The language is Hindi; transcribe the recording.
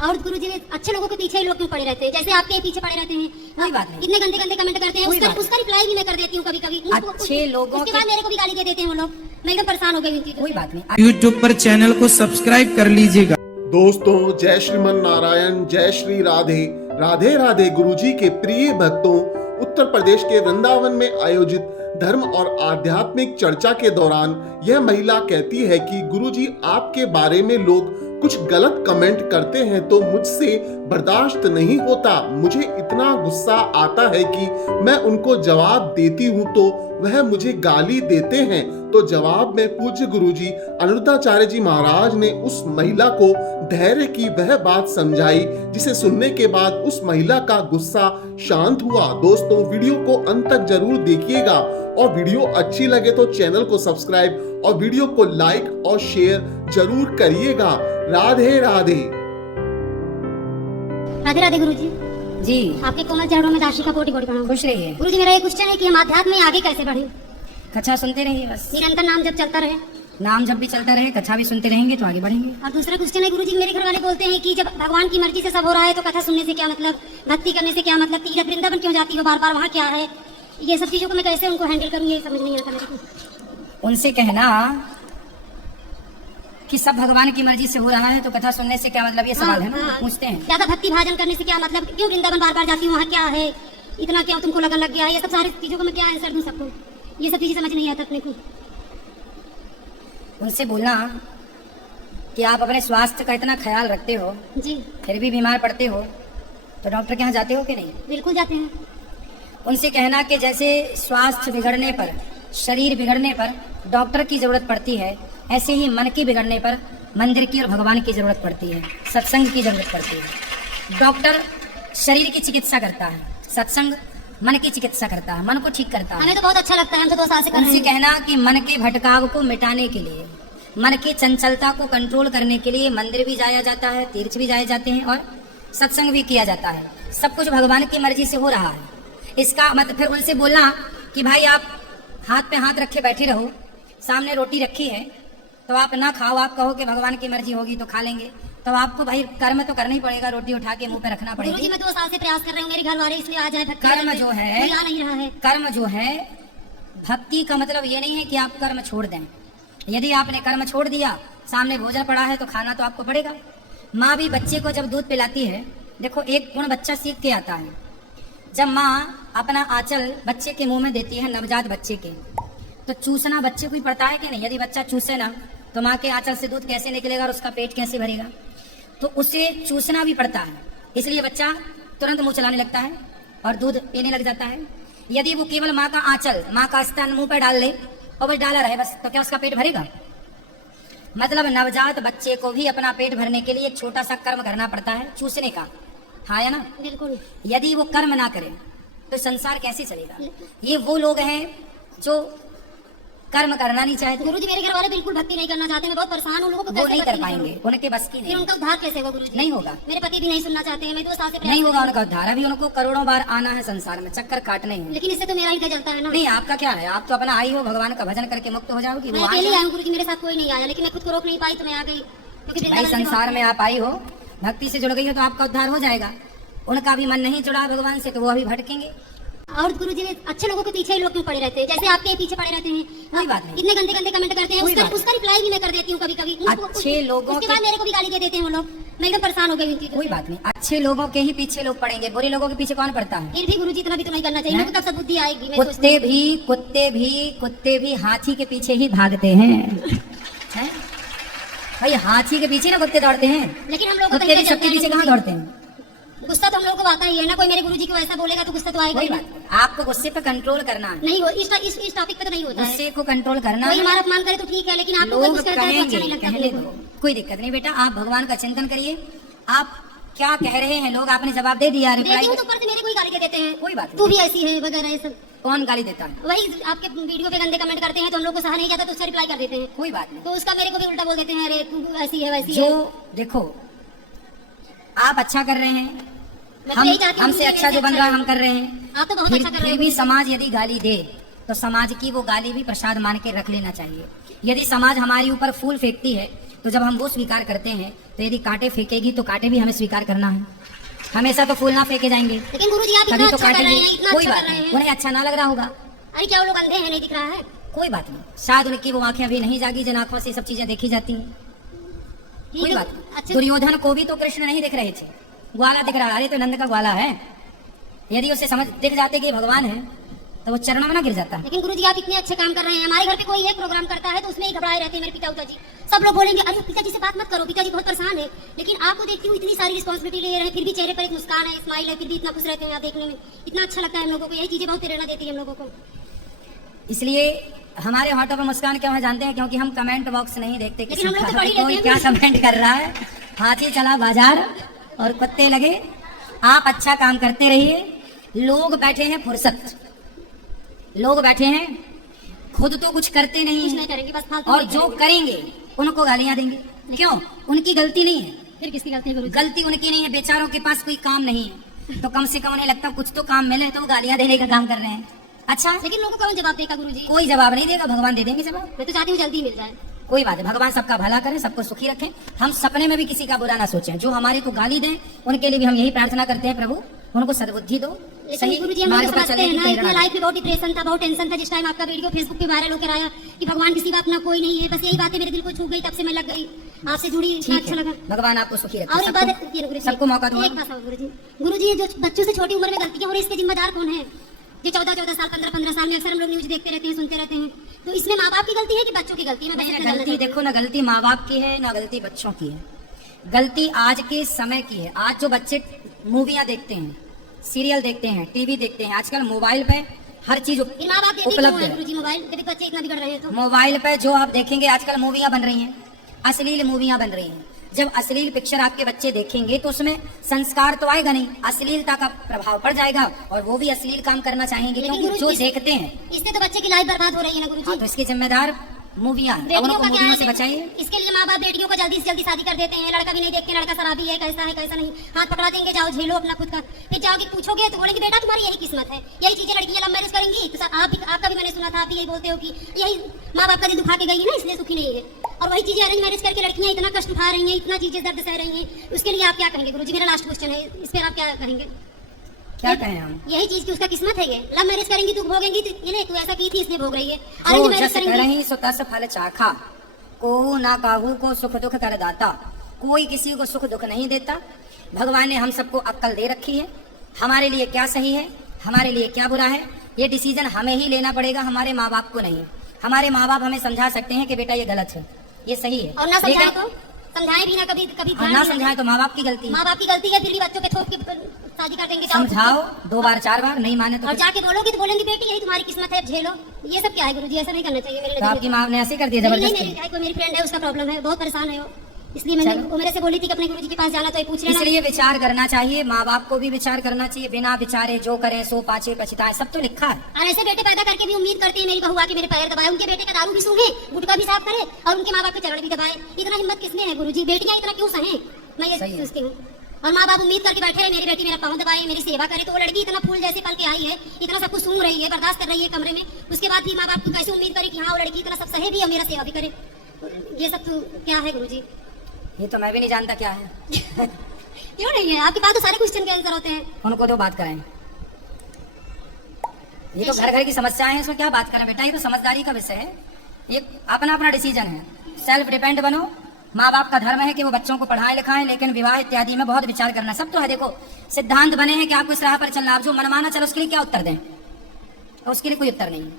और गुरुजी अच्छे लोगों के पीछे ही लोग क्यों पड़े रहते हैं, जैसे आपके पीछे पड़े रहते हैं। कोई बात नहीं, इतने गंदे गंदे कमेंट करते हैं, उसका रिप्लाई भी मैं कर देती हूँ कभी कभी। अच्छे लोगों उसके बाद मेरे को भी गाली दे देते हैं वो लोग, मैं एकदम परेशान हो गई उन चीजों। कोई बात नहीं। YouTube पर चैनल को सब्सक्राइब कर लीजिएगा। दोस्तों, जय श्रीमन नारायण, जय श्री राधे राधे राधे। गुरुजी के प्रिय भक्तों, उत्तर प्रदेश के वृंदावन में आयोजित धर्म और आध्यात्मिक चर्चा के दौरान यह महिला कहती है कि गुरुजी आपके बारे में लोग कुछ गलत कमेंट करते हैं तो मुझसे बर्दाश्त नहीं होता। मुझे इतना गुस्सा आता है कि मैं उनको जवाब देती हूँ तो वह मुझे गाली देते हैं। तो जवाब में पूज्य गुरुजी अनिरुद्धाचार्य जी महाराज ने उस महिला को धैर्य की वह बात समझाई, जिसे सुनने के बाद उस महिला का गुस्सा शांत हुआ। दोस्तों, वीडियो को अंत तक जरूर देखिएगा और वीडियो अच्छी लगे तो चैनल को सब्सक्राइब और वीडियो को लाइक और शेयर जरूर करिएगा। राधे राधे। राधे राधे गुरुजी जी। आपके कोमल चरणों में दासी का कोटि कोटि प्रणाम। खुश रहिए। गुरुजी, मेरा ये क्वेश्चन है कि हम आध्यात्म में आगे कैसे बढ़े? कथा सुनते रहिए, बस निरंतर नाम जब चलता रहे। नाम जब भी चलता रहे, कथा भी सुनते रहेंगे तो आगे बढ़ेंगे। और दूसरा क्वेश्चन है गुरुजी, मेरे घर वाले बोलते हैं कि जब भगवान की मर्जी से सब हो रहा है तो कथा सुनने से क्या मतलब, भक्ति करने से क्या मतलब, तीर्थ वृंदावन क्यों जाती हो बार बार, वहाँ क्या है? ये सब चीजों को मैं कैसे उनको हैंडल करूँ, ये समझ नहीं आता मेरे को। उनसे कहना कि सब भगवान की मर्जी से हो रहा है तो कथा सुनने से क्या मतलब, ये सवाल है ना, पूछते हैं। ज्यादा भक्ति भाजन करने से क्या मतलब, क्यों वृंदावन बार बार जाती हूँ, वहाँ क्या है, इतना क्या तुमको लगन लग गया? ये सब सारी चीजों को मैं क्या आंसर दूं सबको, ये सब चीजें समझ नहीं आता अपने को। उनसे बोलना कि आप अपने स्वास्थ्य का इतना ख्याल रखते हो, जी फिर भी बीमार पड़ते हो तो डॉक्टर के यहाँ जाते हो कि नहीं? बिल्कुल जाते हैं। उनसे कहना कि जैसे स्वास्थ्य बिगड़ने पर, शरीर बिगड़ने पर डॉक्टर की जरूरत पड़ती है, ऐसे ही मन की बिगड़ने पर मंदिर की और भगवान की जरूरत पड़ती है, सत्संग की जरूरत पड़ती है। डॉक्टर शरीर की चिकित्सा करता है, सत्संग मन की चिकित्सा करता है, मन को ठीक करता है। हमें तो बहुत अच्छा लगता है, हम तो 2 साल से कर रहे उनसे हैं। कहना कि मन के भटकाव को मिटाने के लिए, मन की चंचलता को कंट्रोल करने के लिए मंदिर भी जाया जाता है, तीर्थ भी जाए जाते हैं और सत्संग भी किया जाता है। सब कुछ भगवान की मर्जी से हो रहा है। इसका मतलब फिर उनसे बोलना कि भाई आप हाथ पे हाथ रखे बैठे रहो, सामने रोटी रखी है तो आप ना खाओ, आप कहो कि भगवान की मर्जी होगी तो खा लेंगे, तो आपको भाई कर्म तो करना ही पड़ेगा, रोटी उठा के मुंह पे रखना पड़ेगा। गुरुजी, मैं 2 साल से प्रयास कर रही हूँ, मेरे घर वाले इसलिए आ जाए भक्ति कर्म जो है, कोई आ नहीं रहा है। कर्म जो है, भक्ति का मतलब ये नहीं है कि आप कर्म छोड़ दें। यदि आपने कर्म छोड़ दिया, सामने भोजन पड़ा है तो खाना तो आपको पड़ेगा। माँ भी बच्चे को जब दूध पिलाती है, देखो एक गुण बच्चा सीख के आता है। जब माँ अपना आंचल बच्चे के मुंह में देती है, नवजात बच्चे के, तो चूसना बच्चे को ही पड़ता है कि नहीं? यदि बच्चा चूसे ना तो माँ के आंचल से दूध कैसे निकलेगा और उसका पेट कैसे भरेगा? तो उसे चूसना भी पड़ता है, इसलिए बच्चा तुरंत मुंह चलाने लगता है और दूध पीने लग जाता है। यदि वो केवल माँ का आंचल, माँ का स्तन मुंह पर डाल ले और बस डाला रहे बस, तो क्या उसका पेट भरेगा? मतलब नवजात बच्चे को भी अपना पेट भरने के लिए एक छोटा सा कर्म करना पड़ता है, चूसने का। हाँ या ना? बिल्कुल। यदि वो कर्म ना करे तो संसार कैसे चलेगा? ये वो लोग हैं जो कर्म करना नहीं चाहते। गुरुजी, मेरे घर वाले बिल्कुल भक्ति नहीं करना चाहते, मैं बहुत परेशान हूँ। लोगों को वो कैसे नहीं भक्ति कर पाएंगे, करूं? उनके बस की फिर नहीं। उनका उद्धार कैसे होगा गुरुजी? नहीं होगा। मेरे पति भी नहीं सुनना चाहते हैं, मैं 2 साल से प्रयास नहीं कर होगा रही उनका उद्धार। अभी उनको करोड़ों बार आना है संसार में, चक्कर काटने हैं। हूं। लेकिन इससे तो मेरा ही जलता है ना। नहीं, आपका क्या है? आप तो अपना आई हो, भगवान का भजन करके मुक्त हो जाओगी। मैं वो अकेली आई हूँ गुरुजी, मेरे साथ कोई नहीं आया, लेकिन मैं खुद को रोक नहीं पाई तो मैं आ गई, क्योंकि भाई वृंदावन से संसार में आप आई हो, भक्ति से जुड़ गई हो तो आपका उद्धार हो जाएगा। उनका भी मन नहीं जुड़ा भगवान से तो वो अभी भटकेंगे। और गुरुजी, अच्छे लोगों के पीछे ही लोग क्यों पड़े रहते हैं, जैसे आपके पीछे पड़े रहते हैं। कोई बात नहीं, इतने गंदे गंदे कमेंट करते हैं, कोई बात उसका रिप्लाई भी मैं कर देती हूँ कभी कभी। अच्छे लोगों उसके के- बाद मेरे को भी गाली दे देते हैं वो लोग, मैं एकदम परेशान हो गई उन चीजों कोई से। बात नहीं, अच्छे लोगों के ही पीछे लोग पड़ेंगे, बुरे लोगों के पीछे कौन पड़ता है? फिर भी गुरुजी इतना भी तो नहीं करना चाहिए, हैं? मेरे को तब सब बुद्धि आएगी। मैं सोचती कुत्ते भी हाथी के पीछे ही भागते हैं, हैं? भाई हाथी के पीछे ना कुत्ते दौड़ते हैं, हूँ। लेकिन हम लोग को कुत्ते भी सबके पीछे कहाँ दौड़ते हैं? गुस्सा तो हम लोगों को आता ही है ना, कोई मेरे गुरुजी को ऐसा बोलेगा तो गुस्सा तो आएगा कोई ही। बात नहीं, आपको गुस्से पे कंट्रोल करना है, नहीं हो इस टॉपिक पे तो नहीं होता है। गुस्से को कंट्रोल करना कोई है। हमारा अपमान करे तो ठीक है, लेकिन आपको कोई लोग गुस्सा करता है तो अच्छा कहेंगे, नहीं लगता कहने अपने दो, को। कोई दिक्कत नहीं बेटा। आप भगवान का चिंतन करिए, आप क्या कह रहे हैं, लोग आपने जवाब दे दिया, देती रिप्लाई। हूँ तो ऊपर से मेरे को ही गाली दे देते हैं, कोई बात तू नहीं, भी ऐसी है वगैरह ये सब। कौन गाली देता है? वही आपके वीडियो पे गंदे कमेंट करते हैं तो हम लोग को सहा नहीं जाता तो उसका रिप्लाई कर देते हैं, कोई बात नहीं। तो उसका मेरे को भी उल्टा बोल देते हैं, अरे तू ऐसी है वैसी जो है। देखो, आप अच्छा कर रहे हैं, मैं तो यही चाहती हूँ हमसे कि अच्छा मेरे जो से बन रहा है अच्छा हम कर रहे हैं। आप तो बहुत अच्छा कर रहे फिर हो भी गुरुजी। समाज यदि गाली दे तो समाज की वो गाली भी प्रसाद मान के रख लेना चाहिए। यदि समाज हमारे ऊपर फूल फेंकती है तो जब हम वो स्वीकार करते हैं तो यदि कांटे फेंकेगी तो कांटे भी हमें स्वीकार करना है। हमेशा तो फूल ना फेंके जाएंगे, लेकिन गुरुजी आप कभी इतना तो अच्छा कर कांटे रहे भी। हैं, इतना कोई अच्छा बात कर रहे नहीं, हैं। उन्हें अच्छा ना लग रहा होगा, अरे क्या वो लोग अंधे हैं, नहीं दिख रहा है? कोई बात नहीं, शायद उनकी वो आंखें अभी नहीं जागी जिन आंखों से सब चीजें देखी जाती हैं। ठीक कोई है, बात नहीं। अच्छे दुर्योधन को भी तो कृष्ण नहीं दिख रहे थे, ग्वाला दिख रहा, अरे तो नंद का ग्वाला है। यदि उसे समझ दिख जाते कि ये भगवान है तो वो चरणों में ना गिर जाता। लेकिन गुरुजी आप इतने अच्छे काम कर रहे हैं। हमारे घर पे कोई एक प्रोग्राम करता है तो उसमें ही घबराए रहते हैं मेरे पिता जी। सब लोग बोलेंगे अरे पिताजी से बात मत करो, पिताजी बहुत परेशान है। लेकिन आपको देखती हूँ इतनी सारी रिस्पॉन्सिबिलिटी ले रहे हैं, फिर भी चेहरे पर एक मुस्कान है, स्माइल है, फिर भी इतना खुश रहते हैं। आप देखने में इतना अच्छा लगता है हम लोगों को। यही चीजें बहुत प्रेरणा देती है हम लोगों को। इसलिए हमारे होठों पर मुस्कान क्यों है जानते हैं? क्योंकि हम कमेंट बॉक्स नहीं देखते लेकिन हम लोग तो का, पढ़ ही कोई लेते क्या हैं। कमेंट कर रहा है। हाथी चला बाजार और कुत्ते लगे। आप अच्छा काम करते रहिए। लोग बैठे हैं फुर्सत, लोग बैठे हैं खुद तो कुछ करते कुछ नहीं नहीं है करेंगे, बस फालतू और नहीं जो करेंगे। करेंगे उनको गालियां देंगे। क्यों? उनकी गलती नहीं है, फिर किसकी गलती है गुरुजी? गलती उनकी नहीं है। बेचारों के पास कोई काम नहीं है तो कम से कम उन्हें लगता है कुछ तो काम मिले तो वो गालियां देने का काम कर रहे हैं। अच्छा, लेकिन लोगों को कौन जवाब देगा गुरुजी? कोई जवाब नहीं देगा, भगवान दे देंगे जवाब। मैं तो चाहती हूँ जल्दी मिल जाए। कोई बात है, भगवान सबका भला करें, सबको सुखी रखें। हम सपने में भी किसी का बुरा ना सोचें। जो हमारे को गाली दें उनके लिए भी हम यही प्रार्थना करते हैं, प्रभु उनको सद्बुद्धि दो, लेकिन सही गुरुजी हम लोग मार्ग पर समझते चलने हैं की ना, इतना प्रेरणा लाइफ में बहुत डिप्रेशन था, बहुत टेंशन था। जिस टाइम आपका वीडियो फेसबुक पे वायरल होकर आया कि भगवान के सिवा अपना कोई नहीं है, बस यही बातें मेरे दिल को छू गई। तब से मैं लग गई आपसे जुड़ी, इतना ठीक अच्छा है। लगा। भगवान आपको सुखी और रखे, एक बात सबको, ये गुरुजी, सबको मौका दो। एक बात और गुरुजी जो बच्चों से छोटी उम्र में गलतियां हो रही है, इसके जिम्मेदार कौन है? जो 14-14 साल, 15-15 साल में अक्सर हम लोग न्यूज देखते रहते हैं, सुनते रहते हैं। तो इसमें माँ बाप की गलती है कि बच्चों की गलती है? मैं बस इतना जानना गलती चाहती हूँ। देखो ना, गलती माँ बाप की है ना गलती बच्चों की है। गलती आज के समय की है। आज जो बच्चे मूवियाँ देखते हैं, सीरियल देखते हैं, टीवी देखते हैं, आजकल मोबाइल पे हर चीज फिर माँ बाप देते क्यों उपलब्ध है है। गुरुजी मोबाइल? जब बच्चे इतना बिगड़ रहे हैं तो मोबाइल पे जो आप देखेंगे, आजकल मूवियाँ बन रही हैं, अश्लील मूवियाँ बन रही हैं। जब अश्लील पिक्चर आपके बच्चे देखेंगे तो उसमें संस्कार तो आएगा नहीं, अश्लीलता का प्रभाव पड़ जाएगा और वो भी अश्लील काम करना चाहेंगे। लेकिन क्योंकि जो गुरुजी, देखते हैं, इससे तो बच्चे की लाइफ बर्बाद हो रही है ना हाँ, गुरुजी। तो इसकी जिम्मेदार मूवियाँ हैं। अब बेटियों उनको का क्या मूवियों से है? बचाइए। इसके लिए माँ बाप बेटियों को जल्दी से जल्दी शादी कर देते हैं। लड़का भी नहीं देखते, लड़का शराबी है, कैसा नहीं। हाथ पकड़ा देंगे, जाओ झेलो अपना खुद का। फिर जाओगे पूछोगे तो बोलेंगे बेटा तुम्हारी यही किस्मत है, यही चीजें लड़कियां लव मैरिज करेंगी। तो आपका भी मैंने सुना था, आप भी यही बोलते हो कि यही माँ बाप का दिल दुखा के गई है ना, इसलिए सुखी नहीं है। और वही चीजें अरेंज मैरिज करके लड़कियां इतना कष्ट उठा रही हैं, इतना चीजें दर्द सह रही हैं। उसके लिए आप क्या कहेंगे गुरुजी? मेरा लास्ट क्वेश्चन है, इस पर आप क्या कहेंगे? क्या कहें हम? यही चीज की उसका किस्मत है। ये लव मैरिज करेंगी तो भोगेंगी, तो ये नहीं तू ऐसा की थी इसलिए भोग रही है। जो अरेंज मैरिज जस करेंगी करहीं सो तस फल चाखा, कोहू ना काहू को सुख दुख कर दाता। कोई किसी को सुख दुख नहीं देता। भगवान ने हम सबको अक्ल दे रखी है। हमारे लिए क्या सही है, हमारे लिए क्या बुरा है, ये डिसीजन हमें ही लेना पड़ेगा, हमारे माँ बाप को नहीं। हमारे माँ बाप हमें समझा सकते हैं कि बेटा ये गलत है, ये सही है, और ना समझाए लेकिन- तो समझाएं भी ना, कभी कभी और ध्यान ना भी समझाए तो माँ बाप की गलती है। माँ बाप की गलती है, फिर भी बच्चों के थोप के शादी कर देंगे। जाओ समझाओ 2 बार 4 बार, नहीं माने तो और फिर- जाके बोलोगी तो बोलेंगी बेटी यही तुम्हारी किस्मत है, अब झेलो। ये सब क्या है गुरुजी? ऐसा नहीं करना चाहिए मेरे तो आपकी माँ ने ऐसे कर दिया नहीं, जबरदस्ती। कोई मेरी फ्रेंड है, उसका प्रॉब्लम है, बहुत परेशान है वो, इसलिए मैंने चलो। वो मेरे से बोली थी कि अपने गुरुजी के पास जाना तो ये पूछ लेना। इसलिए विचार करना चाहिए, माँ बाप को भी विचार करना चाहिए। बिना विचारे जो करें सो पाछे पछताए, सब तो लिखा है। और ऐसे बेटे पैदा करके भी उम्मीद करती है मेरी बहू आके मेरे पैर दबाए, उनके बेटे का दारू भी सूंघे, गुटखा भी साफ करे और उनके माँ बाप के चरण भी दबाए। इतना हिम्मत किसमें है गुरुजी? बेटियां इतना क्यों सहें? मैं ये सही है। सोचती हूँ। और माँ बाप उम्मीद करके बैठे रहे मेरी बेटी मेरा पाँव दबाए, मेरी सेवा करे। तो वो लड़की इतना फूल जैसे पल के आई है, इतना सब कुछ सूंघ रही है, बर्दाश्त कर रही है कमरे में। उसके बाद भी माँ बाप को कैसे उम्मीद करे कि हाँ वो लड़की इतना सब सहे भी और मेरा सेवा भी करे? ये सब तो क्या है गुरुजी? ये तो मैं भी नहीं जानता क्या है। क्यों नहीं है? आपके पास तो सारे क्वेश्चन के आंसर होते हैं। उनको तो बात कराएं। ये तो घर घर की समस्याएं हैं, इसमें क्या बात करें बेटा? ये तो समझदारी का विषय है। ये अपना अपना डिसीजन है। सेल्फ डिपेंड बनो। माँ बाप का धर्म है कि वो बच्चों को पढ़ाएं लिखाएं, लेकिन विवाह इत्यादि में बहुत विचार करना। सब तो है, देखो सिद्धांत बने हैं कि आपको इस राह पर चलना। आप जो मनमाना चलो उसके लिए क्या उत्तर दें? उसके लिए कोई उत्तर नहीं है।